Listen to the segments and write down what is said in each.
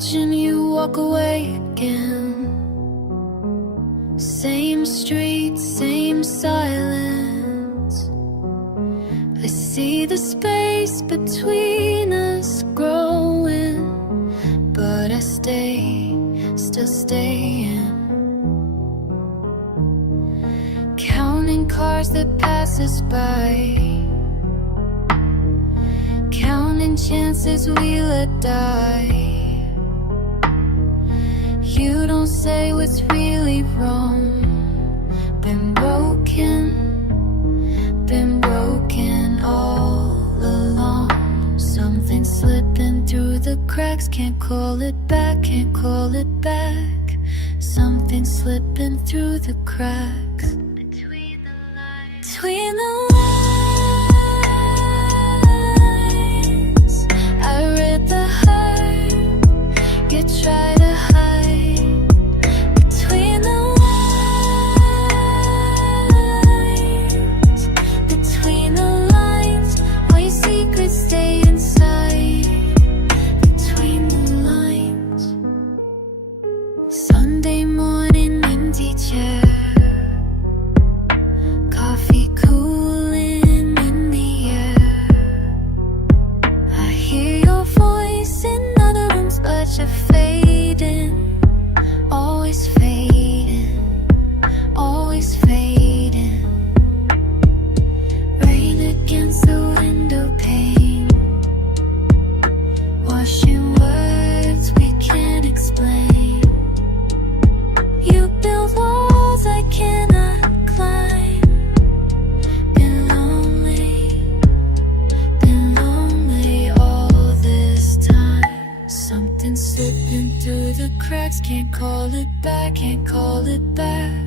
watching you walk away again. Same street, same silence. I see the space between us growing, but I stay, still staying. Counting cars that pass us by, counting chances we let die. You don't say what's really wrong. Been broken all along. Something slipping through the cracks, can't call it back, can't call it back. Something slipping through the cracks. Between the lines, between the lines, I read the hurt you try to hide. Between the lines, between the lines, all your secrets stay inside. Between the lines. Sunday morning, empty chair, coffee cooling in the air. I hear your voice in other rooms, but you're fading, always fading, always fading. Rain against the window pane, washing words we can't explain. You build walls I cannot climb. Been lonely all this time. Something slipping through the cracks, can't call it back, can't call it back.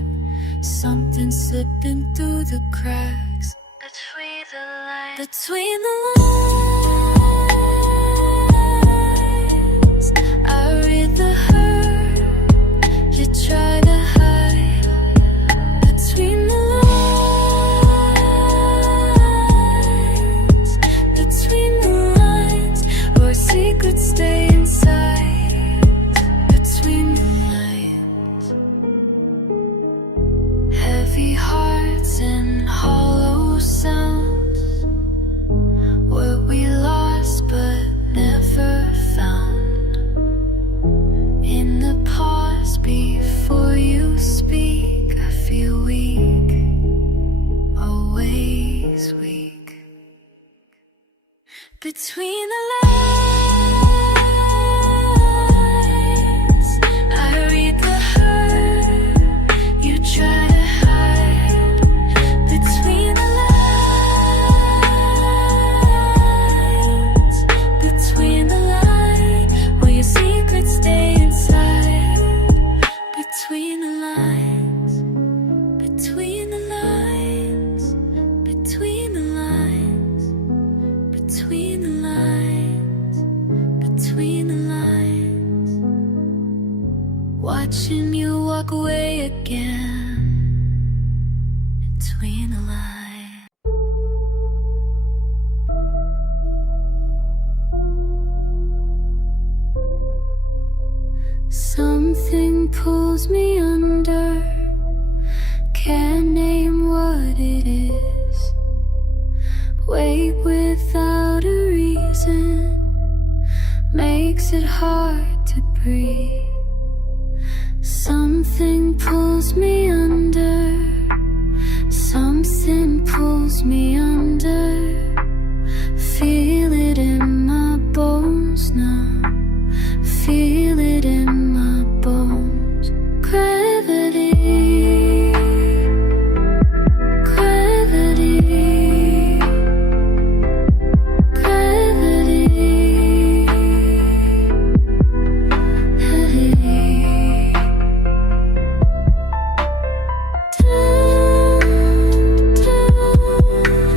Something slipping through the cracks. Between the lines, between the lines, I read the hurt you try to hide. Between the lines, between the lines, or secrets stay inside. Between the lines, heavy hearts and hollow sounds, what we lost but never found. In the pause before you speak, I feel weak, always weak. Between the lines, I read the hurt you try to hide. Between the lines, between the lines, where your secrets stay inside. Between the lines, between the lines, between the lines, between the lines, between the lines. Watching you walk away again. Between the lines. Something pulls me under, can't name what it is. Wait without a reason, makes it hard to breathe. Something pulls me under, something pulls me under. Feel it in my bones now, feel it in my bones. Gravity, gravity, gravity, heavy. Down, down,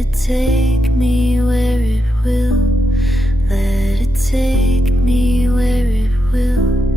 it take me where it will. Let it take me where it will.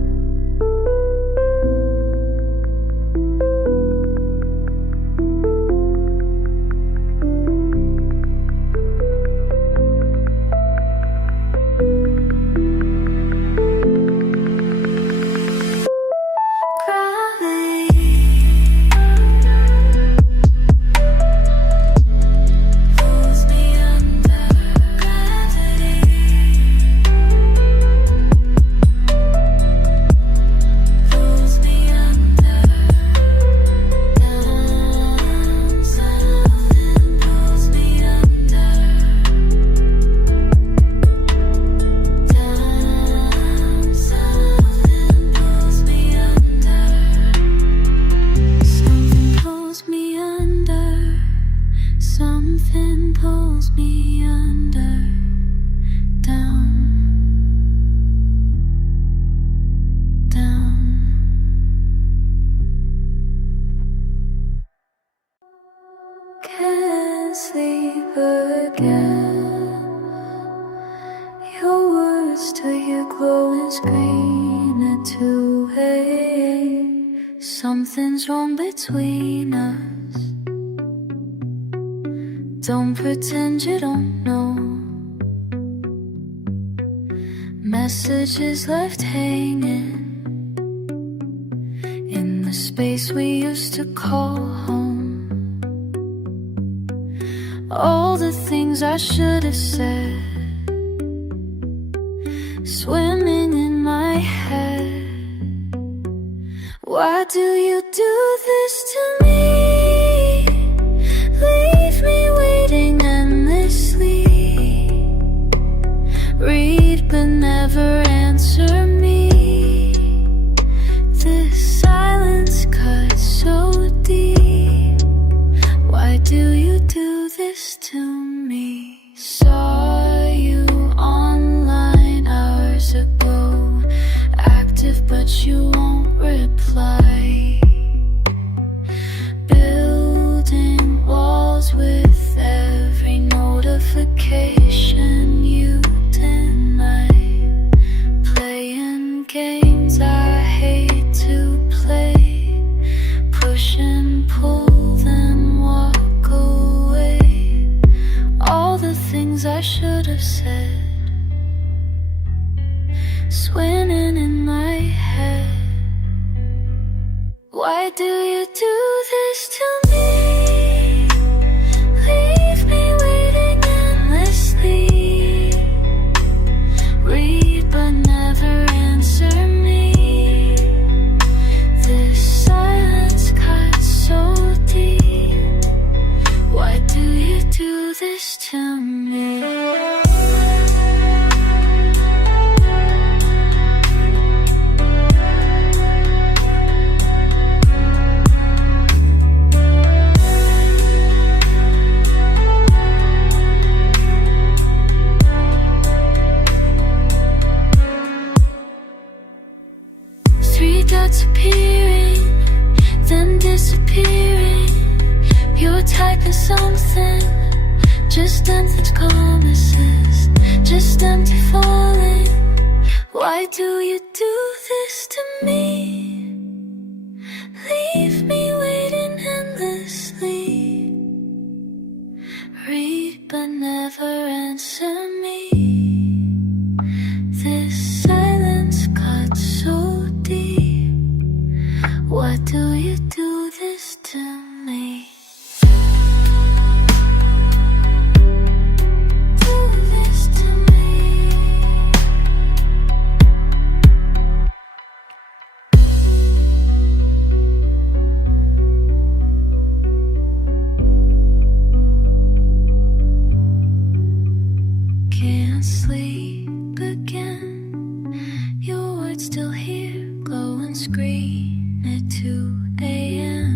Something pulls me under, down, down. Can't sleep again. Your words to your glowing screen at 2 a.m. Something's wrong between us. Don't pretend you don't know. Messages left hanging in the space we used to call home. All the things I should have said, swimming in my head. Why do you do this to me? Leave me waiting endlessly. Read but never answer me. This silence cuts so deep. Why do you do this to me? Saw you online hours ago, active but you won't reply. Building walls with every notification you deny. Playing games I hate to play. Push and pull then walk away. All the things I should have said, swimming in my head. Why do you do this to me? Leave me waiting endlessly. Read but never answer me. This silence cuts so deep. Why do you do this to me? 3 dots appearing, then disappearing. You're typing something, just empty promises, just empty falling. Why do you do this to me? Leave me waiting endlessly. Read but never answer me. This silence cuts so deep. Why do you do this to me? Do this to me. Can't sleep again. Your words still here, glowing screen at 2 a.m.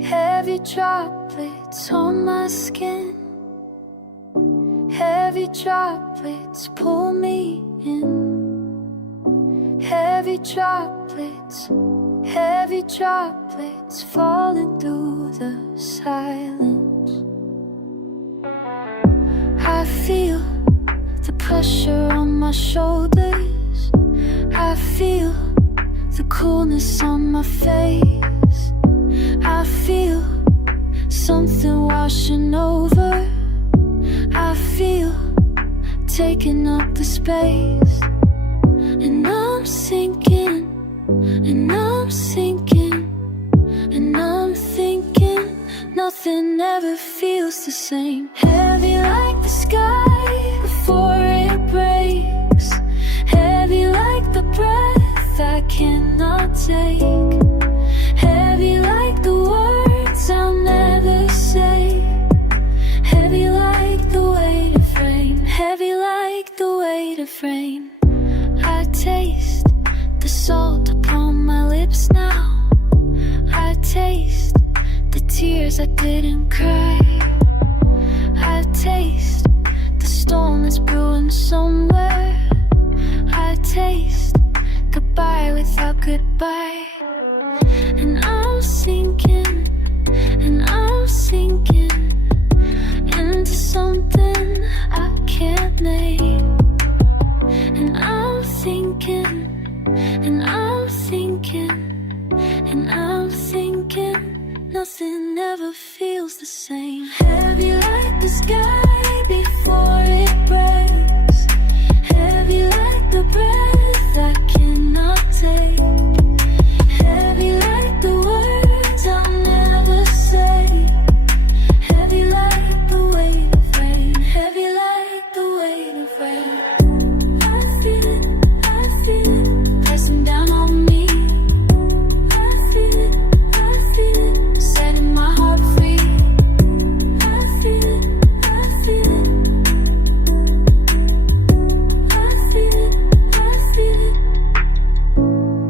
Heavy droplets on my skin. Heavy droplets pull me in. Heavy droplets falling through the my shoulders. I feel the coolness on my face. I feel something washing over. I feel taking up the space. And I'm sinking, and I'm sinking, and I'm thinking nothing ever feels the same. Heavy like the sky before it breaks. Heavy like the breath I cannot take. Heavy like the words I'll never say. Heavy like the weight of rain. Heavy like the weight of rain. I taste the salt upon my lips now. I taste the tears I didn't cry. I taste the storm that's brewing somewhere. I taste goodbye without goodbye. And I'm sinking, and I'm sinking into something I can't name. And I'm thinking, and I'm thinking, and I'm thinking nothing ever feels the same. Heavy like the sky before it breaks. Heavy like the breath I cannot take. Heavy like the words I'll never say. Heavy like the weight of rain. Heavy like the weight of rain. I feel it pressing down on me. I feel it setting my heart free. I feel it, I feel it. I feel it, I feel it.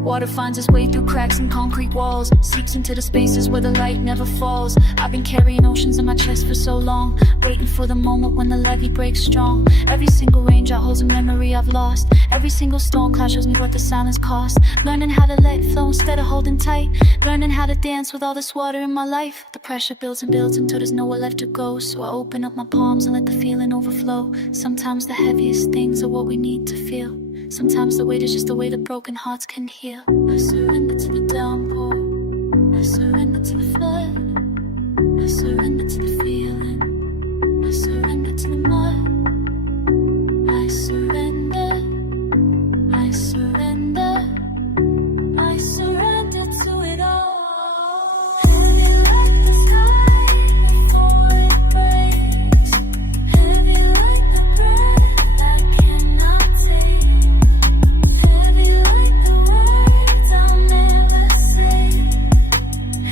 Water finds its way through cracks in concrete walls, seeps into the spaces where the light never falls. I've been carrying oceans in my chest for so long, waiting for the moment when the levee breaks strong. Every single raindrop holds a memory I've lost. Every single storm cloud shows me what the silence costs. Learning how to let flow instead of holding tight. Learning how to dance with all this water in my life. The pressure builds and builds until there's nowhere left to go. So I open up my palms and let the feeling overflow. Sometimes the heaviest things are what we need to feel. Sometimes the weight is just the way that broken hearts can heal. I surrender to the downpour. I surrender to the flood. I surrender to the feeling. I surrender to the mud. I surrender. I surrender. I surrender to it all. Heavy like the sky before it breaks. Heavy like the breath I cannot take. Heavy like the words I'll never say.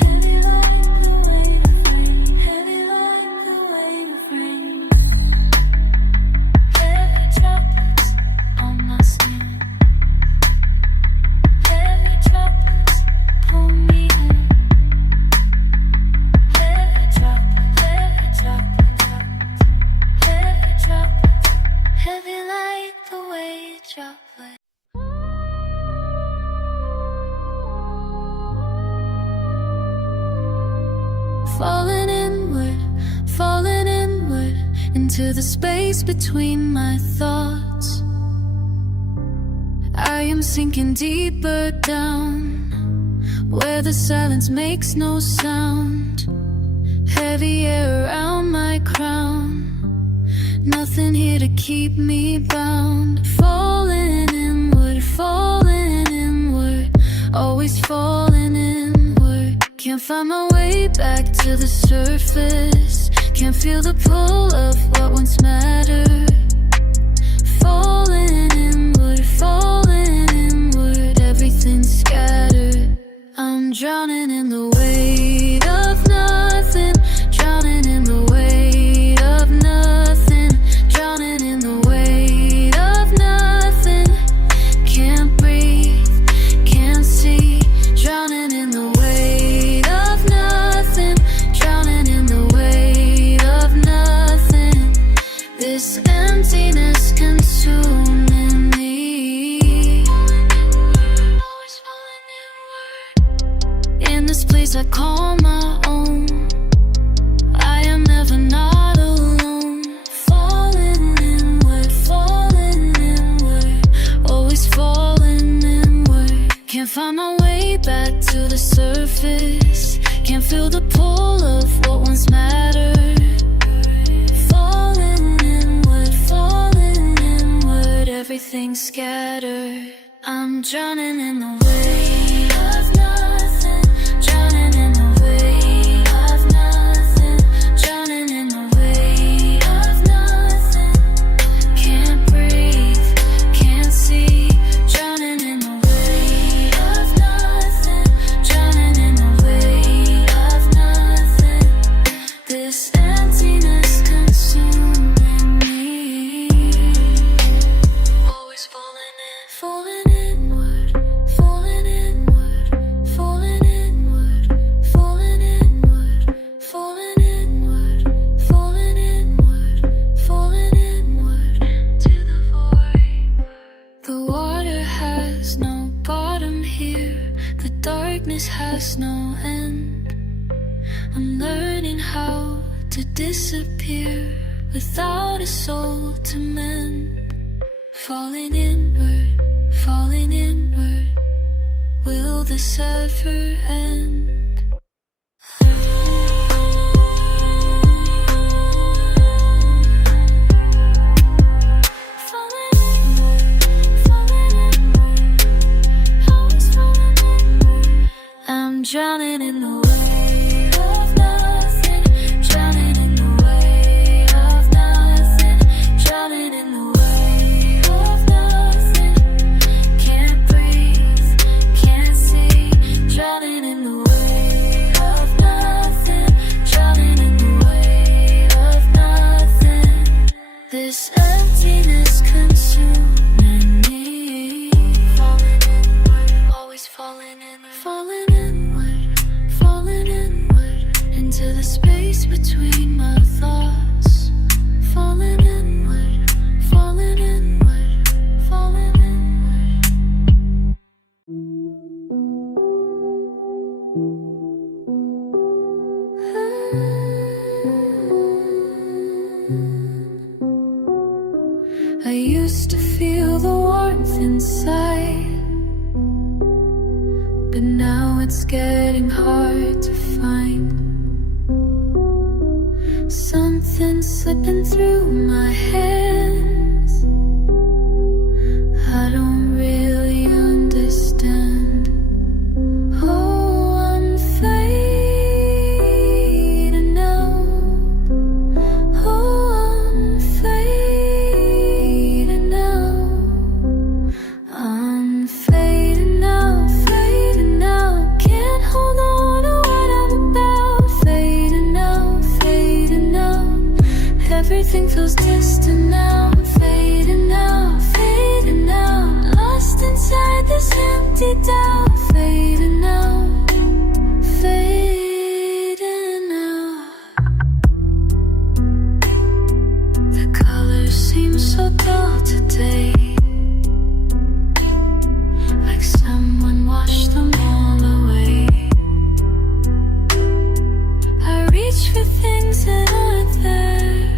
Heavy like the weight of rain. Heavy like the weight of rain. Heavy droplets on my skin. Heavy droplets pull me in. Heavy droplets, heavy droplets, heavy droplets, heavy like the weight droplets. Falling inward into the space between my thoughts. I am sinking deeper down, where the silence makes no sound. Heavy air around my crown, nothing here to keep me bound. Falling inward, always falling inward. Can't find my way back to the surface. Can't feel the pull of what once mattered. Falling inward, everything's scattered. I'm drowning in the weight of nothing. Drowning in the weight of nothing. Drowning in the weight of nothing. Can't breathe, can't see. Drowning in the weight of nothing. Drowning in the weight of nothing. This emptiness consuming me. In this place I call scattered. I'm drowning in the wave of nothing, drowning in the wave of nothing, drowning in the wave of nothing. Can't breathe, can't see, drowning in the wave of nothing, drowning in the wave of nothing. This emptiness consuming me. Always falling in, falling inward, falling inward, falling inward, falling inward, falling inward, falling inward, falling inward to the void. The water has no bottom here, the darkness has no end. I'm learning how to disappear without a soul to mend. Falling inward, falling inward, will this ever end? Falling inward, falling inward, always falling inward. I'm drowning in the wave of nothing, drowning in the wave of nothing, drowning in the wave of nothing. Can't breathe, can't see, drowning in the wave of nothing, drowning in the wave of nothing. This emptiness consuming me. Falling inward, always falling inward, falling inward, falling inward into the space between my thoughts. Falling inward, falling inward, falling inward. I used to feel the warmth inside, but now it's getting hard to find. Something slipping through my hands, I don't really understand. Oh, I'm fading out. Oh, I'm fading out. I'm fading out, fading out. Can't hold on to what I'm about. Fading out, fading out. Everything feels distant now. Fading out, fading out. Lost inside this empty doubt. Fading out, fading out. The colors seem so dull today, like someone washed them all away. I reach for things that aren't there,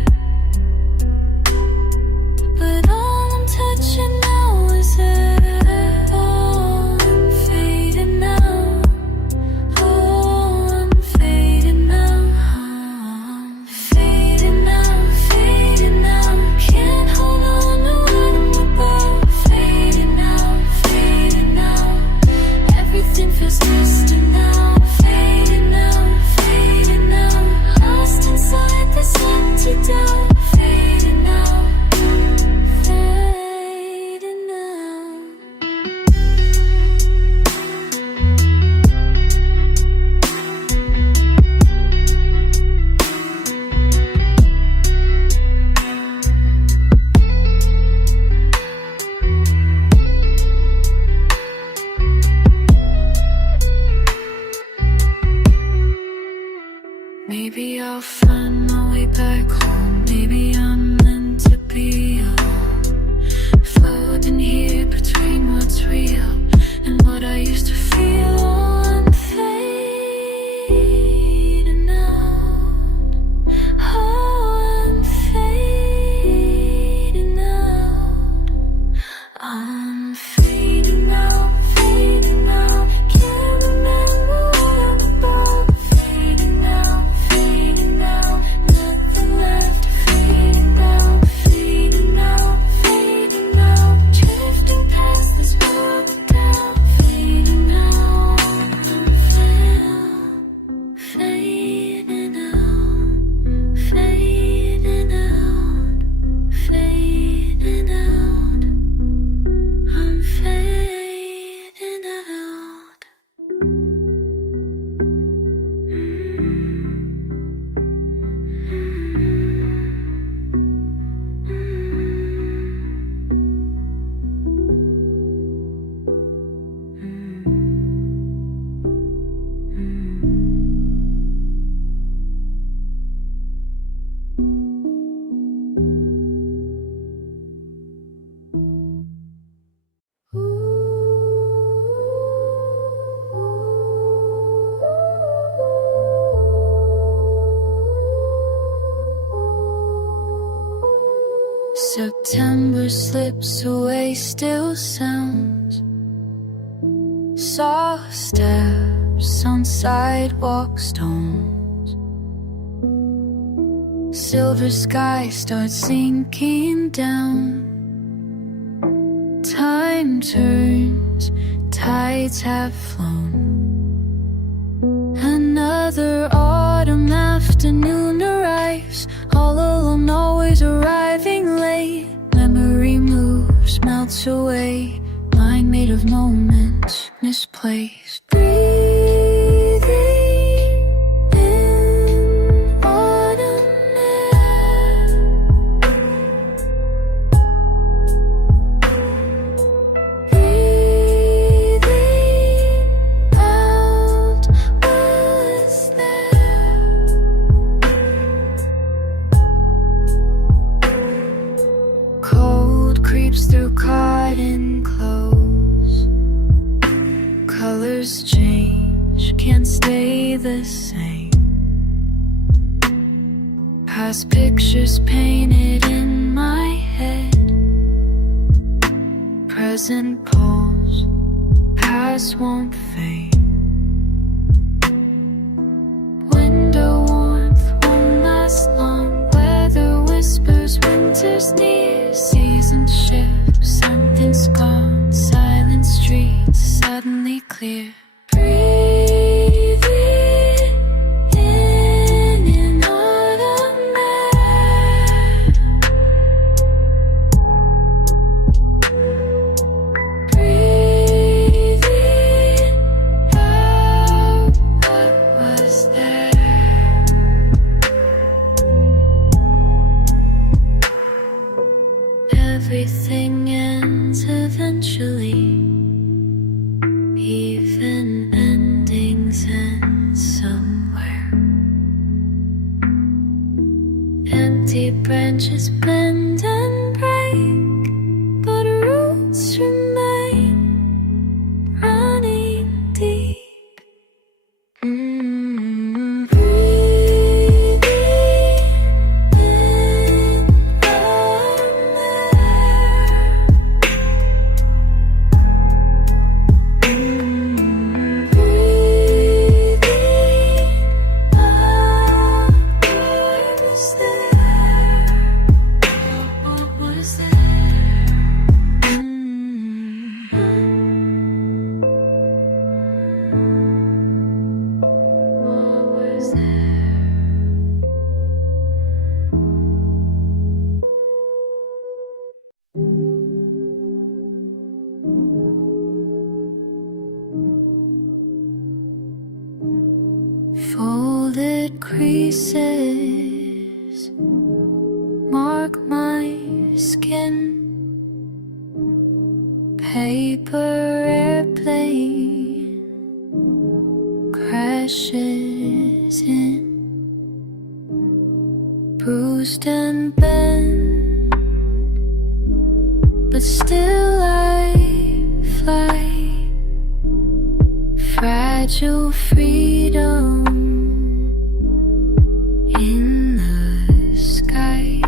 but all I'm touching now is air. Oh, I'm fading out. Oh, I'm fading out. I'm fading out, fading out. Can't hold on to what I'm about. Fading out, fading out. Everything feels distant now. Fading out, fading out. Lost inside this empty doubt. Fading out, fading out. Maybe I'll find my way back home. Maybe I'm meant to be alone, floating here between what's real and what I used to feel. Oh, I'm fading out. Oh, I'm fading out. I'm fading out, fading out. Can't remember what I'm about. Fading out, fading out. Nothing left, fading out. September slips away, still sounds. Soft steps on sidewalk stones. Silver sky starts sinking down. Time turns, tides have flown. Another autumn afternoon arrives, all alone, always arriving late. Memory moves, melts away, mind made of moments misplaced. Breathing in autumn air. Breathing out was there. Cold creeps through cotton clothes. Colors change, can't stay the same. Past pictures painted in my head. Present pulse, past won't fade. Window warmth won't last long. Weather whispers, winter's near. Seasons shift, something's gone. Silent streets suddenly clear. Breathing in autumn air. Breathing out what was there. Everything ends eventually. Even endings end somewhere. Empty branches bend and break, but roots remain running deep. Breathing in autumn air. Folded creases mark my skin. Paper airplane crashes in. Bruised and bent, but still I fly. Fragile freedom in the sky,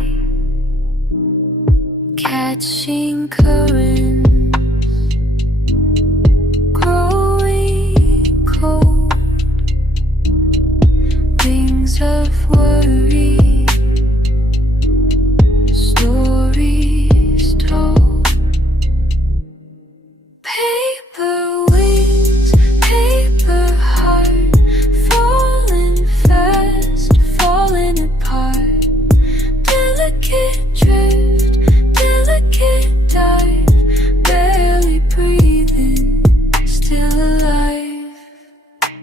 catching currents, growing cold, wings of worry, stories told. Paper wings, paper heart, falling fast, falling apart. Delicate drift, delicate dive, barely breathing, still alive.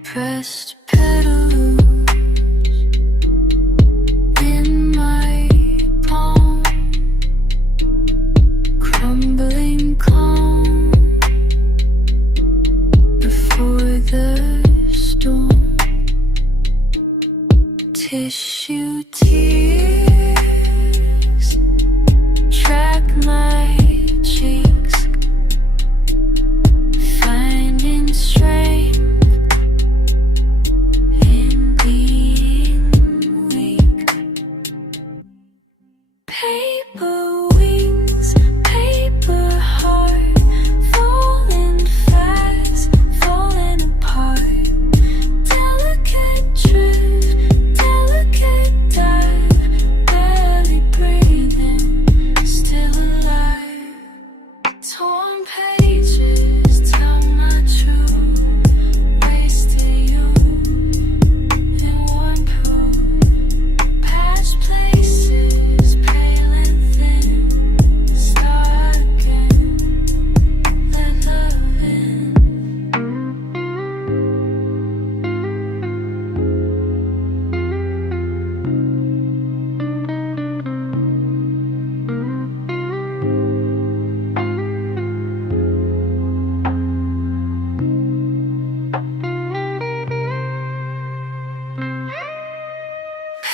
Pressed petals in my palm, crumbling calm before the storm. Tissue tears track my cheeks, finding strength in being weak. Paper wings.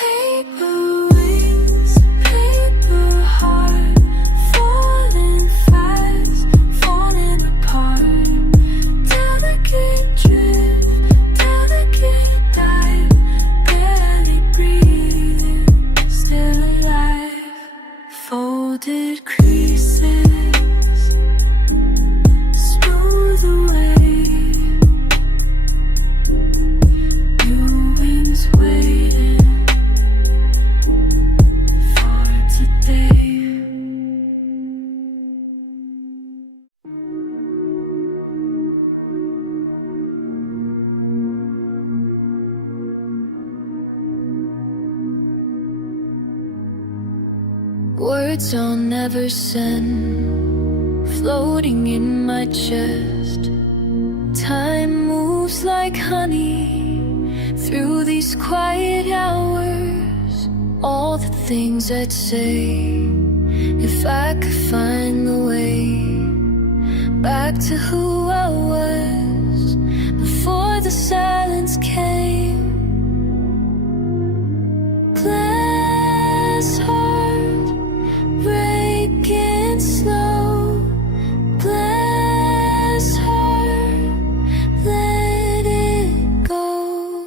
Paper wings, paper heart, falling fast, falling apart. Delicate drift, delicate dive, barely breathing, still alive. Folded creases, smooth away. New wings waiting for today. Words I'll never send, floating in my chest. Time moves like honey through these quiet hours. All the things I'd say if I could find the way back to who I was before the silence came. Glass heart breaking slow. Glass heart, let it go.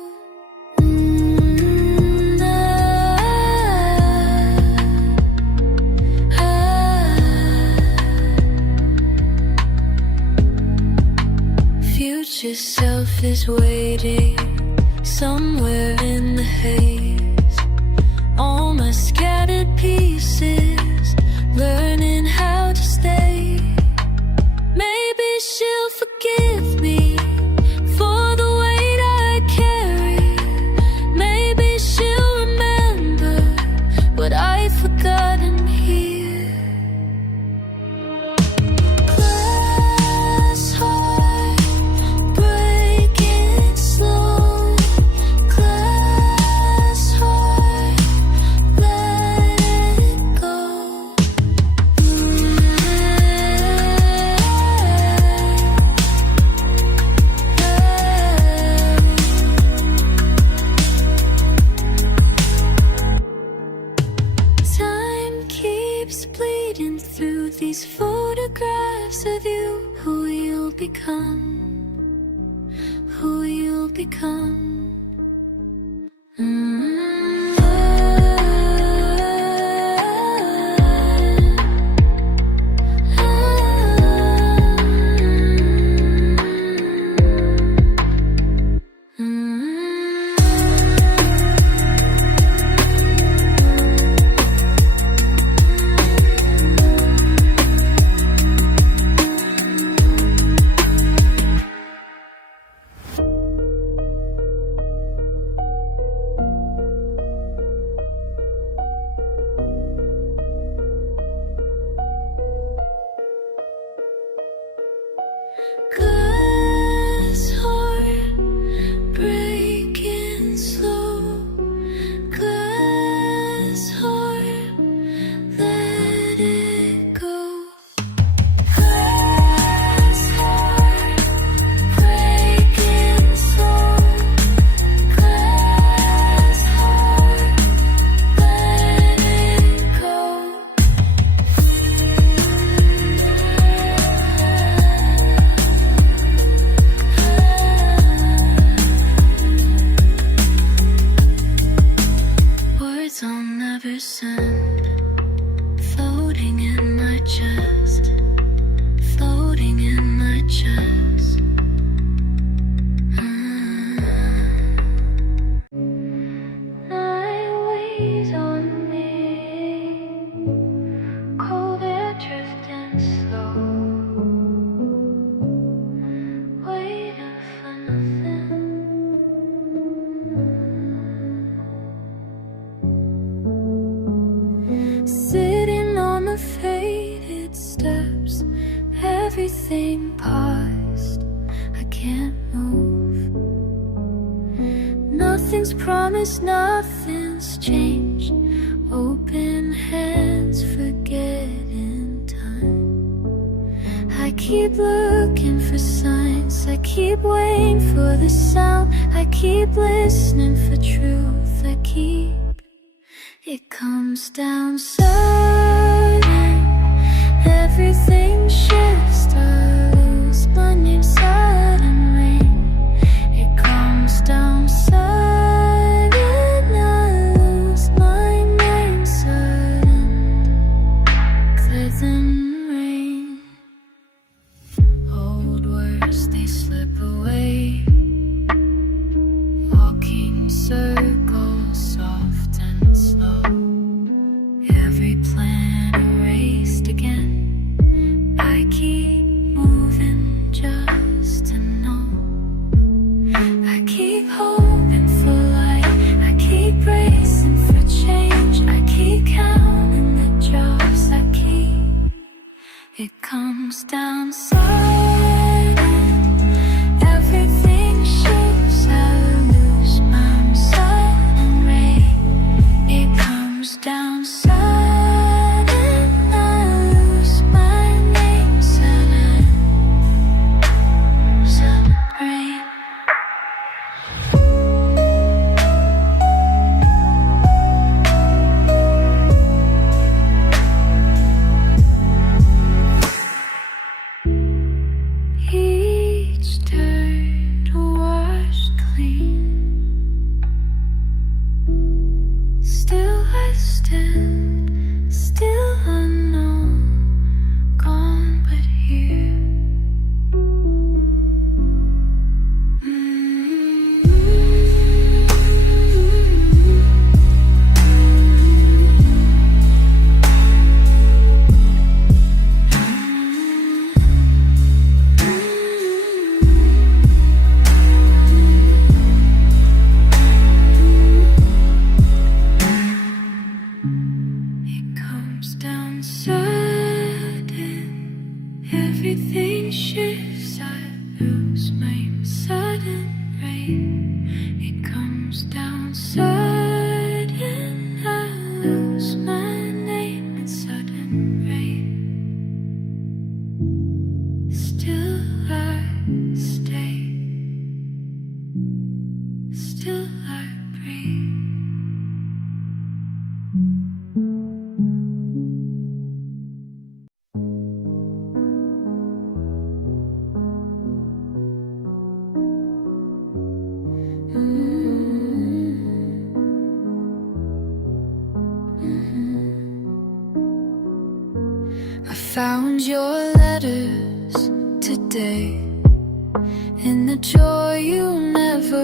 Future self is waiting somewhere in the haze. All my scattered pieces, learning how to stay. Maybe she'll forgive me for the weight I carry. Maybe she'll remember what I've forgotten here. Glass heart breaking slow. Glass heart, let it go. Time keeps bleeding through these photographs of you. Who you'll become, who you'll become. Glass heart breaking slow. Glass heart, let it go. Glass heart breaking slow. Glass heart, let it go. Words I'll never send, floating in my chest, floating in my chest. Night weighs on me, cold air drifting slow, waiting for nothing. Sitting on the faded steps, everything paused. I can't move. Nothing's promised, nothing's changed. Open hands, forgetting time. I keep looking for signs, I keep waiting for the sound, I keep listening for truth, I keep It comes down sudden, everything shifts. I lose my name, sudden rain. It comes down sudden, I lose my name, sudden, clear than rain. Old words, they slip away, walking circles, soft and slow. Every plan erased again. I keep moving just to know. I keep hoping for light, I keep racing for change, I keep counting the drops I keep. It comes down sudden, everything shifts. I lose my sudden rain. It comes down sudden, I lose my name, sudden, sudden rain. Each dirt washed clean, still I stand, still unknown, gone but here. It comes down sudden, everything shifts. I lose my sudden rain. It comes down sudden, I lose my name in sudden rain. Still I stay, still I breathe. I found your letters today, in the drawer you never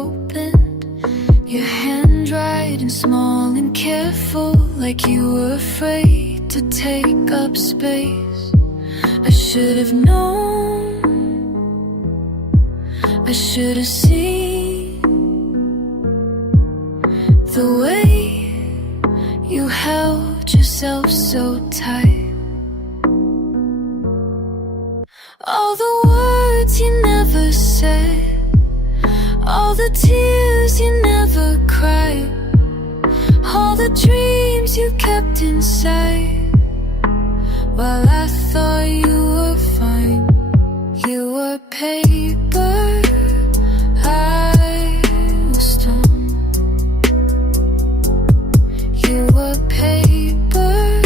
opened. Your handwriting small and careful, like you were afraid to take up space. I should have known, I should have seen the way you held yourself so tight. All the words you never said, all the tears you never cried, all the dreams you kept inside. While I thought you were fine, you were paper, I was stone. You were paper,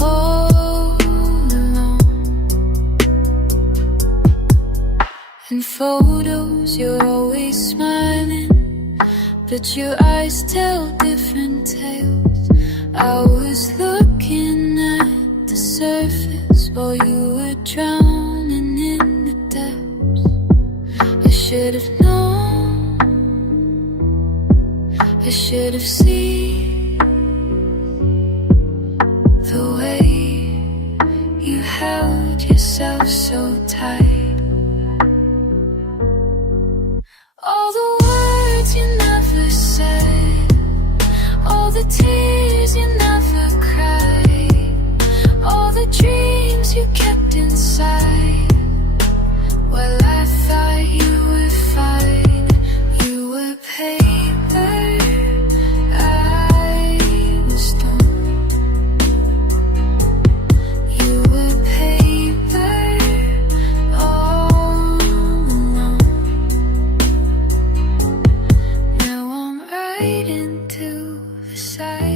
all alone. In photos you're always smiling, but your eyes tell different tales. I was looking at the surface while you were drowning in the depths. I should have known, I should have seen the way you held yourself so tight. All the words you never said, all the tears you never cried, all the dreams you kept inside. Well, I thought you were fine, you were paper, I was stone. You were paper, all alone. Now I'm right into the side.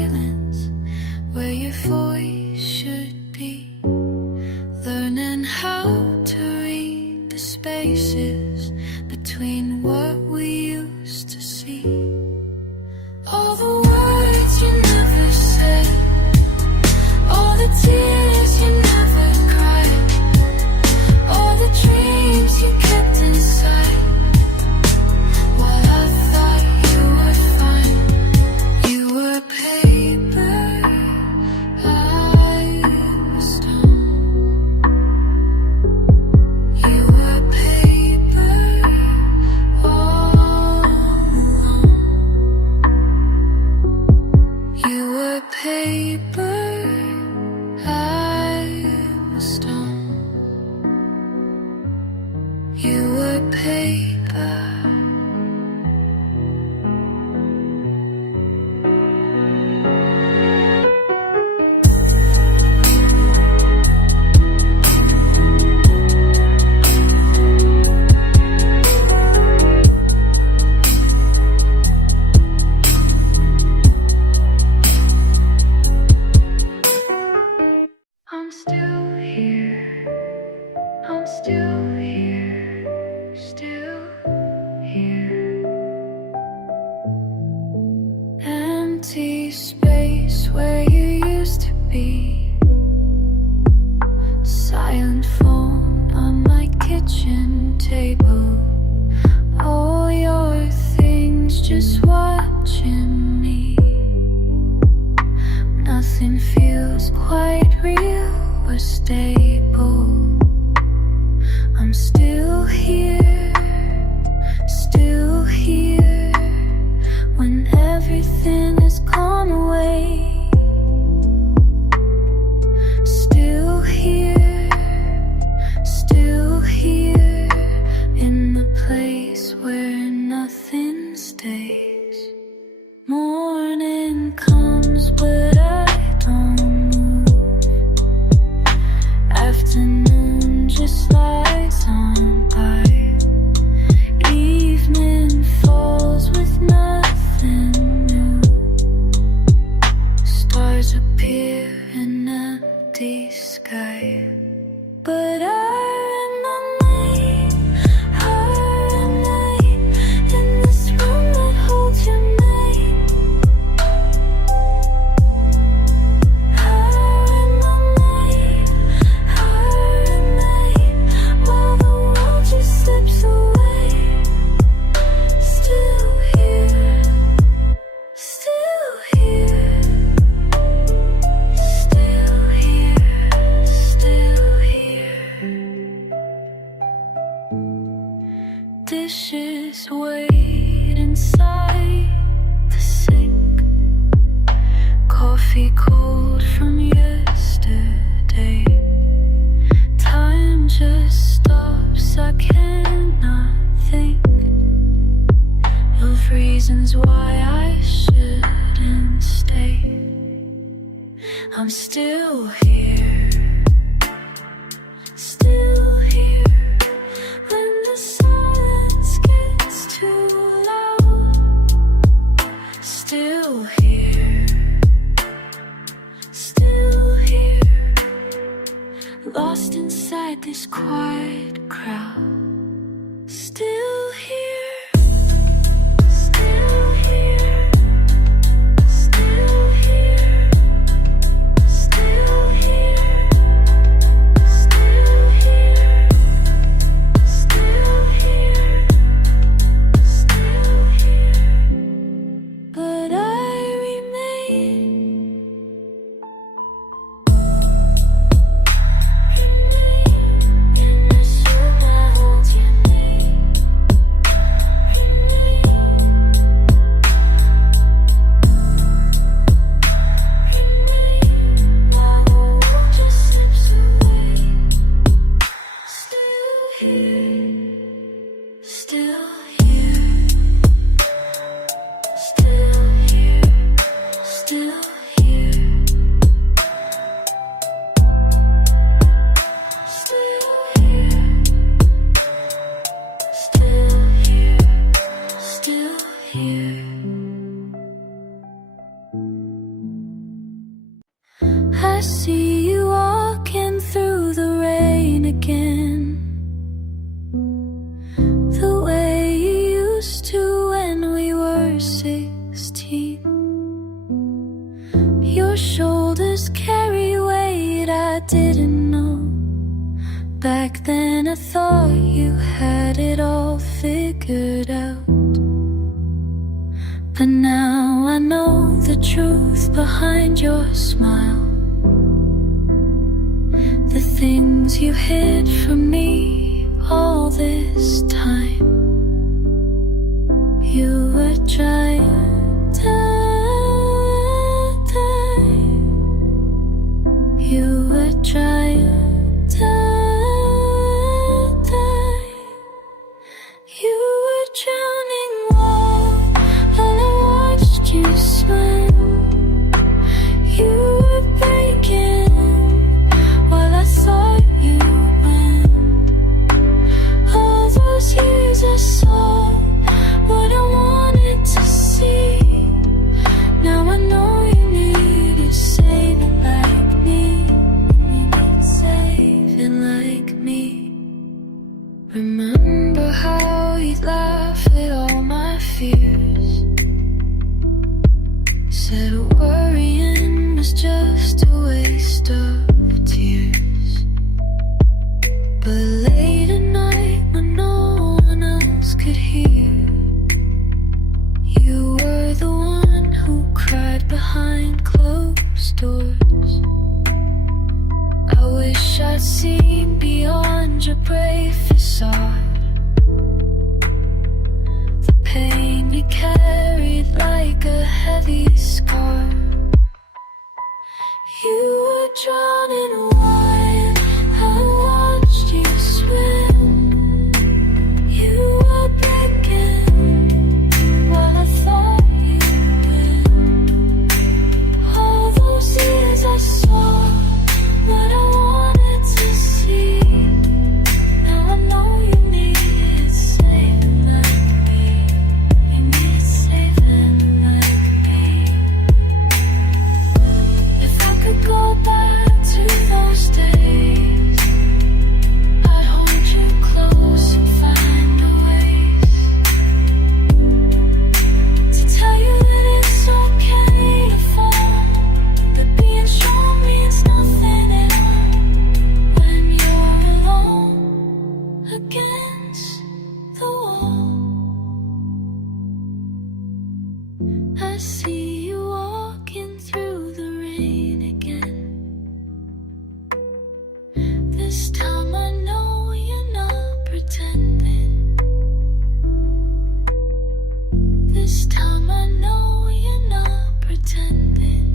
paper, I was stone. You were paper. I'm still here, I'm still here, still here. Empty space where you used to be. Silent phone on my kitchen table. All your things just watching me. Nothing feels quite real or stable. I'm still here, still here, when everything has gone away. Still here, in the place where nothing stays. Morning comes but I don't move. Afternoon just slides on by. Evening falls with nothing new. Stars appear in empty sky. But I remain in this room that holds your name. I remain while the world just slips away. Still here, still here, still here, still here. Dishes wait inside the sink. Coffee cold from yesterday. Time just stops, I cannot think of reasons why I shouldn't stay. I'm still here, still here, when the silence gets too loud. Still here, still here, lost inside this quiet crowd. Still here, still here, still here, still here, still here, still here, still here. But I remain in this room that holds your name. While the world just slips away. Still here, still here, still here, still here, still here, still here, still here. I see you walking through the rain again, the way you used to when we were 16. Your shoulders carry weight I didn't know. Back then I thought you had it all figured out. But now I know the truth behind your smile. The things you hid from me all this time. You were trying to Worrying was just a waste of tears. But late at night when no one else could hear, you were the one who cried behind closed doors. I wish I'd seen beyond your brave facade, the pain you carried like a heavy scar. You were drowning wide, I watched you swim. You were breaking while I thought you'd win. All those years I saw what I wanted to see. Now I know you needed saving like me. You needed saving like me. If I could go back to those days, I'd hold you close and find a ways to tell you that it's okay to fall, that being strong means nothing at all when you're alone against the wall. I see you walking through the rain again. This time I know you're not pretending. This time I know you're not pretending.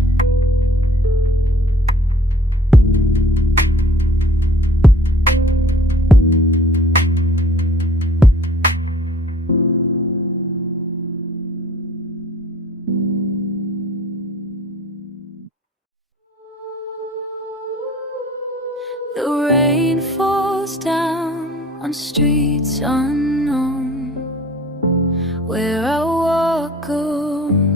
The rain falls down on streets unknown, where I walk alone.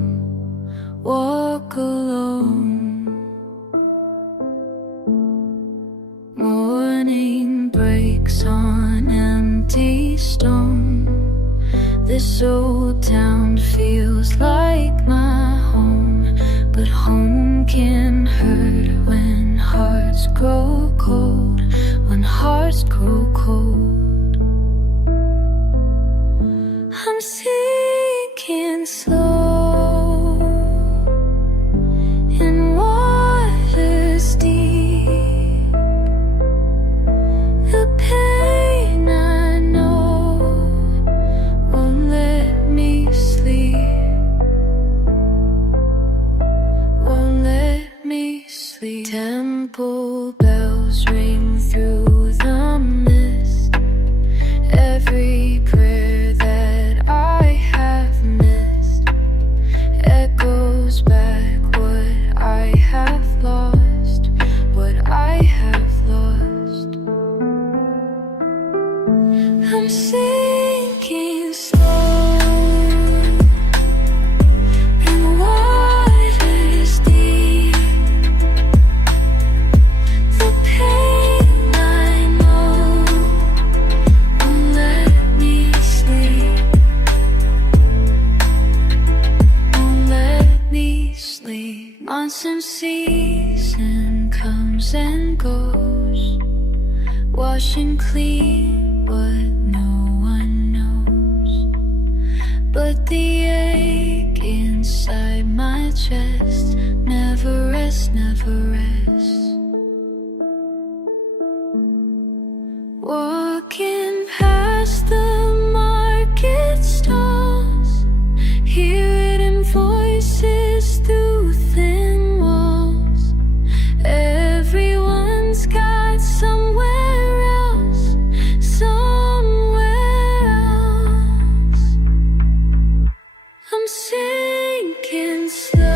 Morning breaks on empty stone. This old town feels like my home, but home can hurt when hearts grow cold, when hearts grow cold. I'm sinking slow in waters deep. The pain I know won't let me sleep, won't let me sleep. Temple bells ring through the mist. Every prayer that I have missed echoes back what I have lost, what I have lost. I'm sinking slow in waters deep. The pain I know won't let me sleep, won't let me sleep. Months and season comes and goes, washing clean what no one knows. But the ache inside my chest never rests, never rests. Walking past the market stalls, hear hidden voices through thin walls. Everyone's got somewhere else, somewhere else. I'm sinking slow.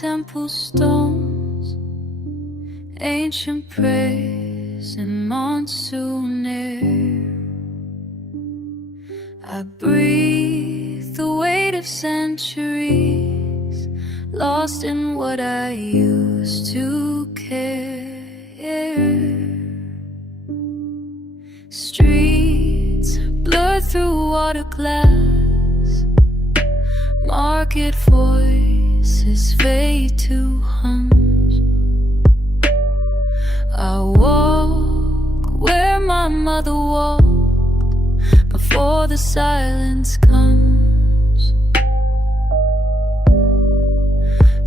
temple stones, ancient prayers in monsoon air. I breathe the weight of centuries, lost in what I used to care. Streets blur through water glass, market voices fade to hums. I walk where my mother walked before the silence comes.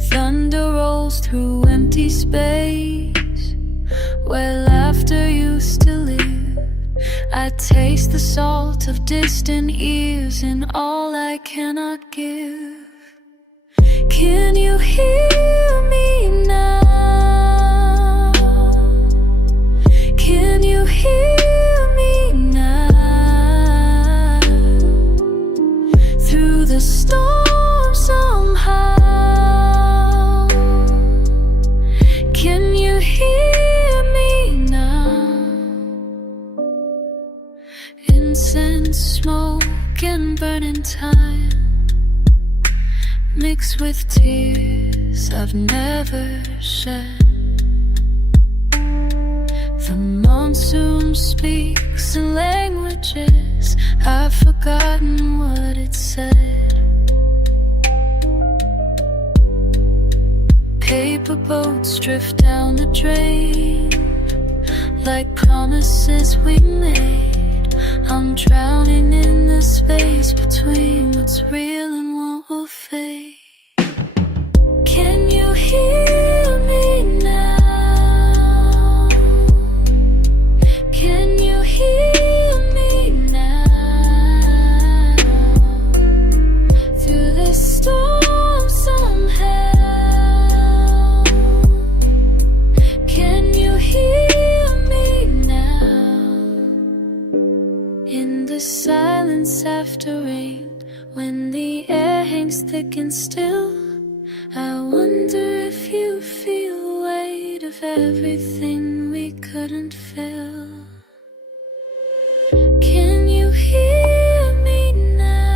Thunder rolls through empty space where laughter used to live. I taste the salt of distant ears in all I cannot give. Can you hear me now? Can you hear me now? Through the storm somehow. Can you hear me now? Incense, smoke, and burning time, mixed with tears I've never shed. The monsoon speaks in languages I've forgotten what it said. Paper boats drift down the drain like promises we made. I'm drowning in the space between what's real and what will fade. Can you hear me now? Can you hear me now? Through the storm somehow. Can you hear me now? In the silence after rain, when the air hangs thick and still, I wonder if you feel the weight of everything we couldn't fill. Can you hear me now?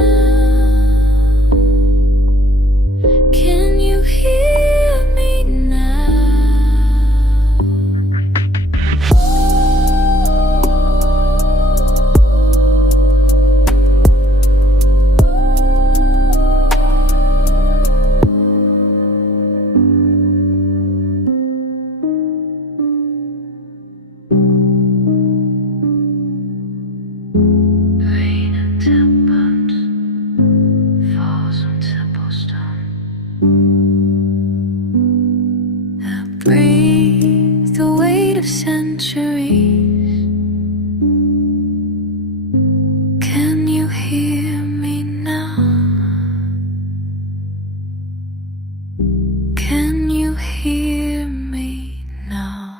Can you hear me now? Breathe the weight of centuries. Can you hear me now? Can you hear me now?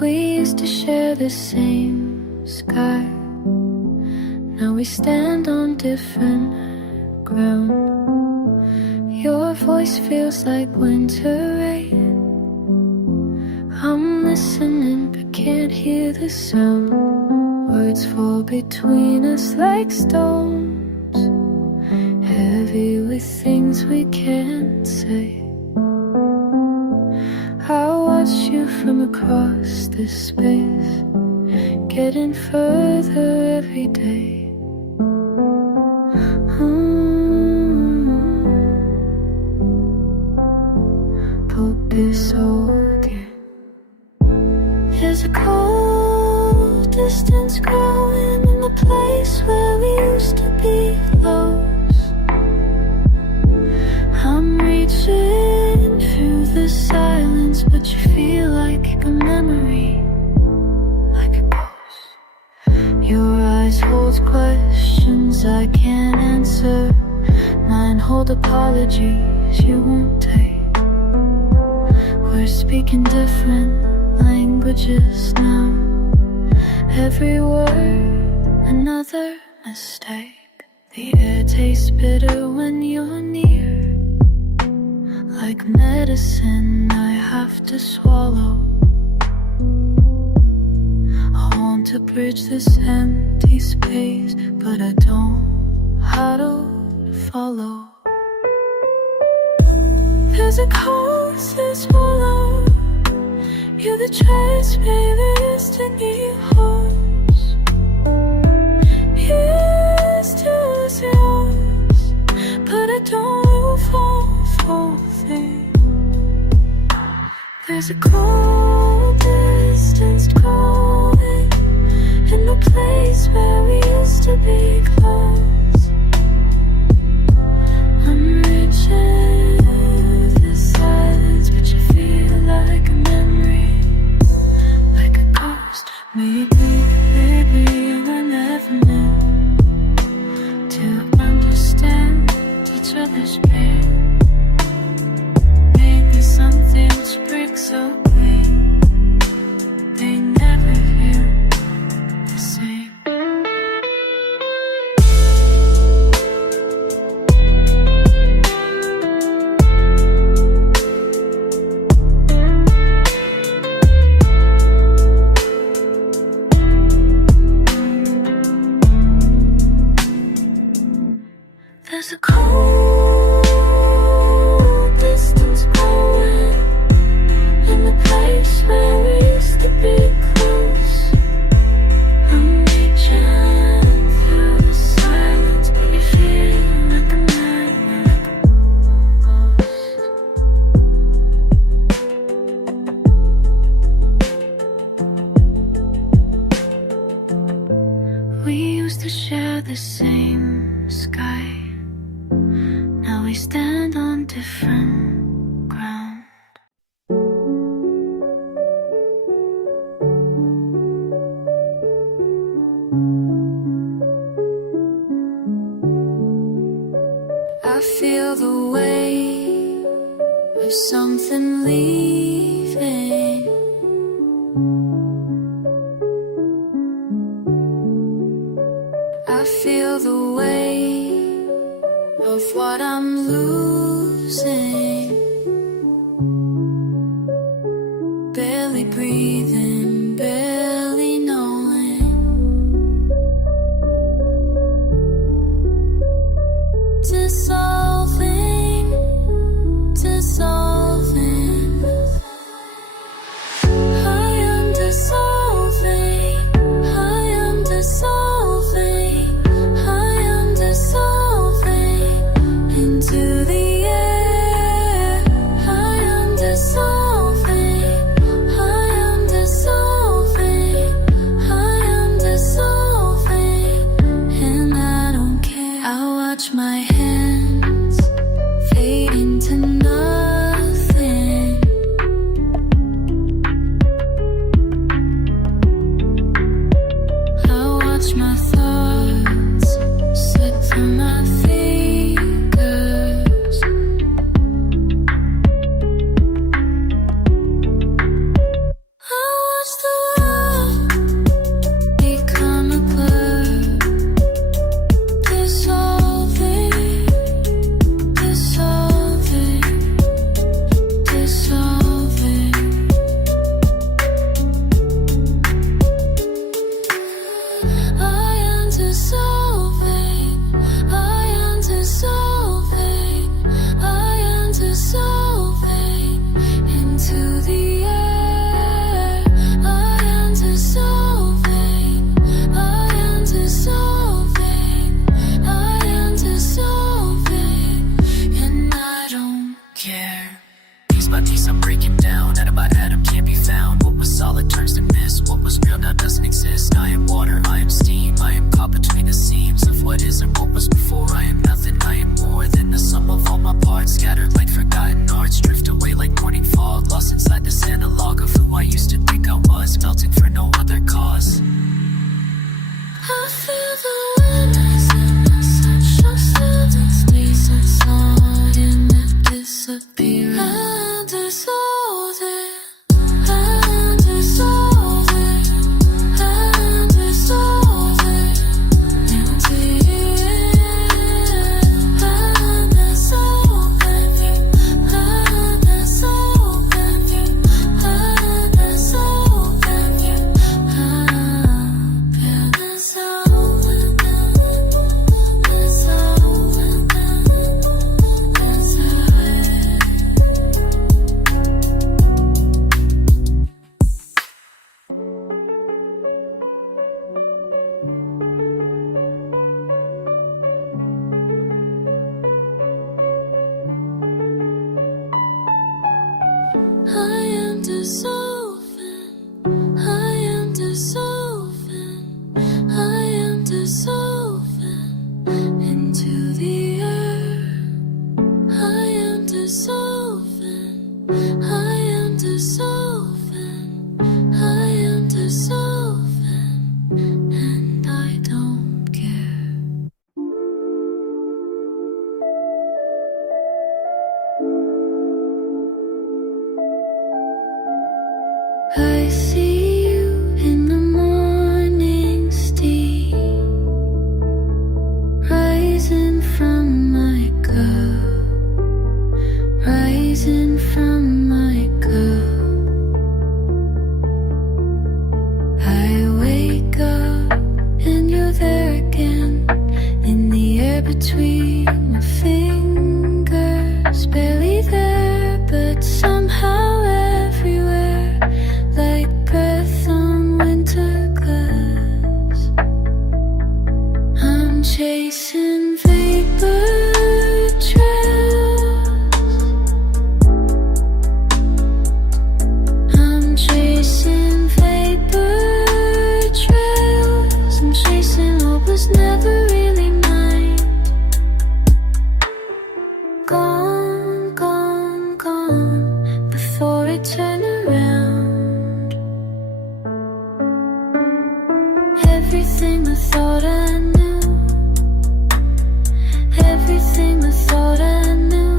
We used to share the same sky. Now we stand on different ground. Your voice feels like winter rain. I'm listening but can't hear the sound. Words fall between us like stones, heavy with things we can't say. I watch you from across this space, getting further every day. Put this again. There's a cold distance growing in the place where we used to be close. I'm reaching through the silence, but you feel like a memory. Your eyes hold questions I can't answer. Mine hold apologies you won't take. We're speaking different languages now. Every word, another mistake. The air tastes bitter when you're near, like medicine I have to swallow. I want to bridge this empty space, but I don't know how to follow. There's a coast to swallow. You're the trace me that destiny holds. Here's to us yours, but I don't fall for thing. There's a cold distance growing in the place where we used to be close. I'm reaching the silence, but you feel like a memory, like a ghost. Maybe I never knew to understand each other's pain. Maybe some things break so clean, they never feel the same. There's a cold distance growing in the place where we used to be close. I'm reaching through the silence, but you feel like a man, like a ghost. We used to share the same sky. Now we stand on different ground. I feel the weight of something leaving. I feel the weight of what I'm losing. Barely breathing, barely knowing. Dissolving, dissolving. I am dissolving, I am dissolving, I am dissolving into the air. I am dissolving, I am dissolving, I am dissolving, and I don't care. I watch my hands fade into nothing. I watch my thoughts slip through my fingers. I watch the world become a blur, dissolving, dissolving, dissolving. I am dissolving, I am dissolving, I am dissolving into the air. I am dissolving, I am dissolving, I am dissolving, and I don't care. Piece by piece I'm breaking down, atom by atom can't be found. What was solid turns to mist, what was real now doesn't exist. I am water, I am steam, I am caught between the seams of what is and what was before. I am nothing, I am more than the sum of all my parts. Scattered like forgotten arts, drift away like morning fog. Lost inside this analog of who I used to think I was, melting for no other cause. I feel the wind as in the sunshine, still in space and sun, and it disappears. I'm dissolving, I'm dissolving, I'm there between my fingers, barely there, but somehow everywhere, like breath on winter glass. I'm chasing vapor trails. I'm chasing vapor trails. I'm chasing what was never really mine. Gone, gone, gone, before it turned around. Everything I thought I knew, everything I thought I knew,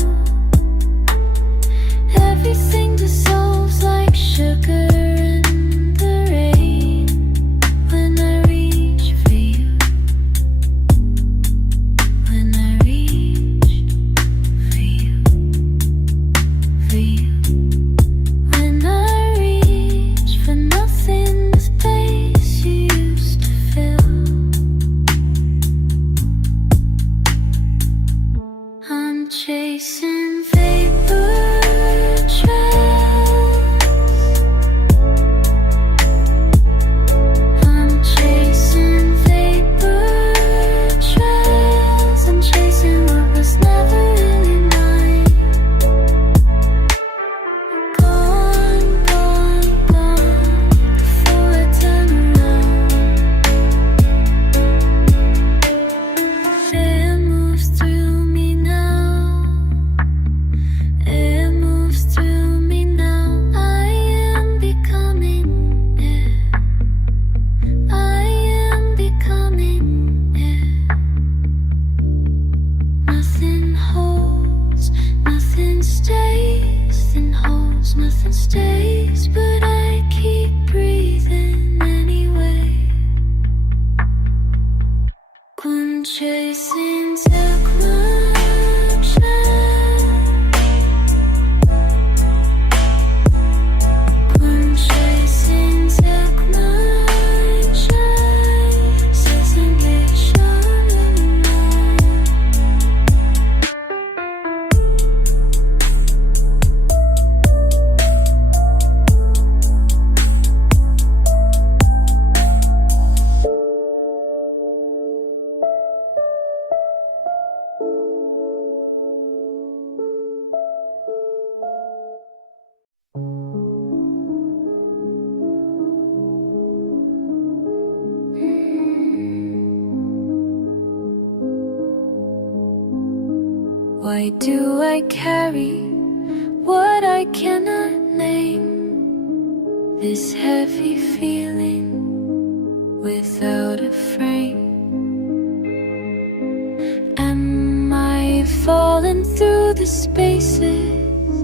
everything dissolves like sugar in the rain when I reach for you, when I reach for you, for you, when I reach for nothing, the space you used to fill. I'm chasing vapor trails. I'm chasing vapor trails. I'm chasing what was never really mine. Gone, gone, gone, before I turn around. Air moves through me now. Air moves through me now. I am becoming air. I am becoming air. Nothing holds, nothing stays. Nothing holds, nothing stays. But I keep breathing anyway. One chasing took my chance. One chasing took my chance. Isn't it shining now? Why do I carry what I cannot name? This heavy feeling without a frame. Am I falling through the spaces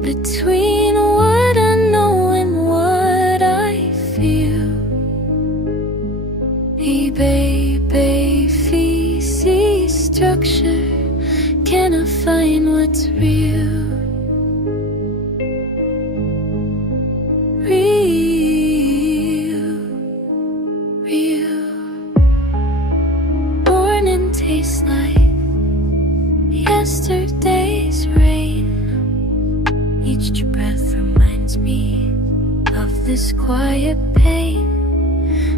between what I know and what I feel? Hey baby, feces structure. Can I find what's real? Real, real. Born and taste like yesterday's rain. Each breath reminds me of this quiet pain.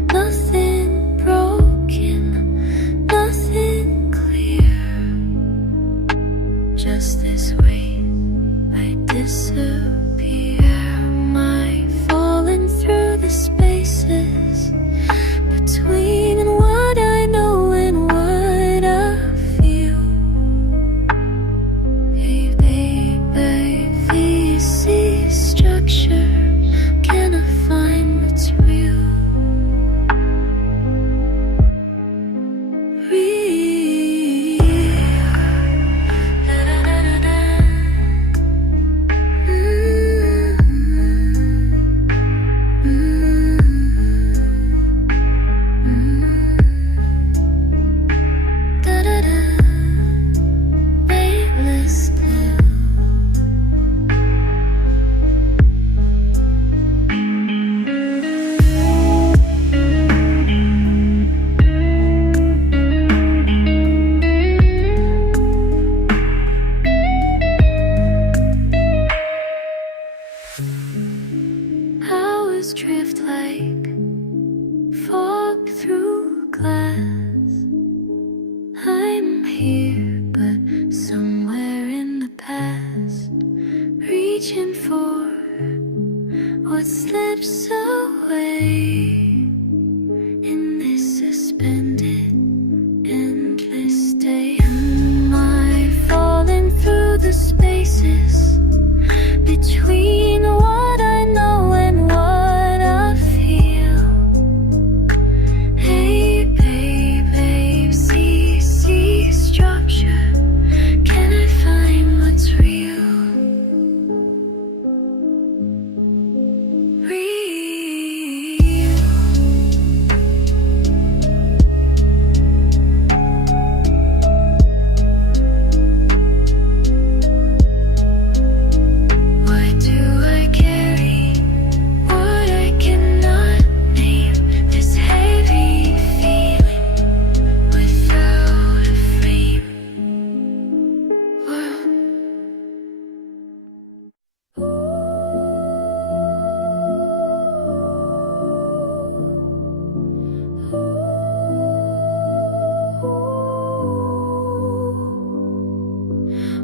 Nothing broken, nothing clear. Just this way I disappear. Am I falling through the spaces between what I know and what I feel? Hey baby, see structure. Can I find what's real? here, but somewhere in the past, reaching for what slips away in this suspended, endless day. Am I falling through the spaces between what I know and what I feel? Hey babe, see structure. Can I find what's real? Why do I carry what I cannot name? This heavy feeling without a frame.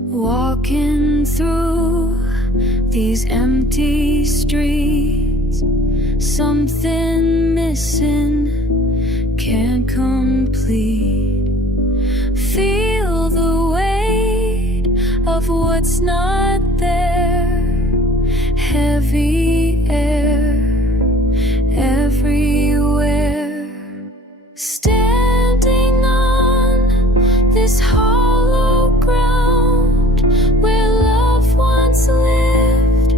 Walking through these empty streets, something missing, can't complete. Feel the weight of what's not there, heavy air everywhere. Standing on this hollow ground where love once lived,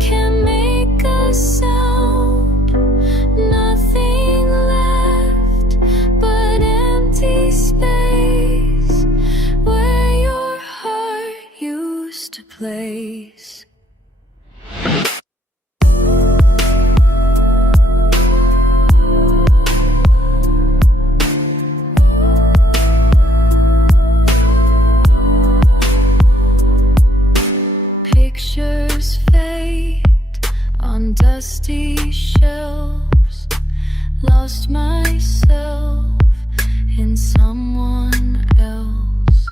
can make a sound. Nothing left but empty space where your heart used to place. Pictures fade on dusty shelves. Lost myself in someone else.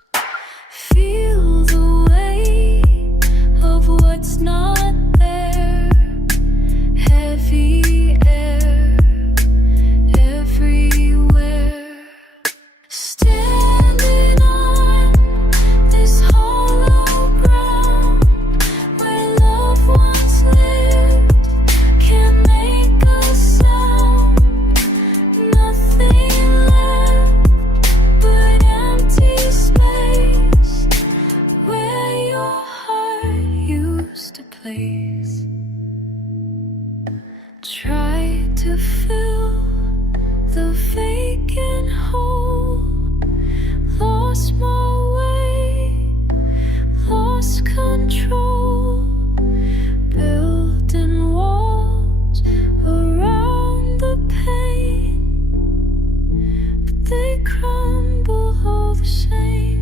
Feel the weight of what's not there, heavy air everywhere. Standing on this hollow ground where love once lived, can make a sound. Nothing left but empty space where your heart used to place. Try to fill the vacant hole. Lost my way, lost control. Building walls around the pain, but they crumble all the same.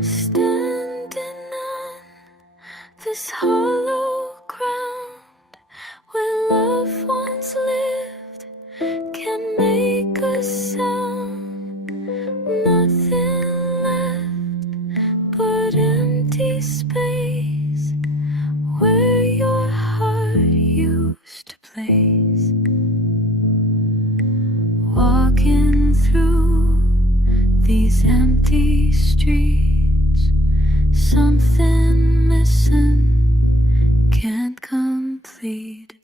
Standing on this hollow ground where love once lived, can make a sound. Nothing left but empty space where your heart used to place. Walking through these empty streets, something missing, can't complete.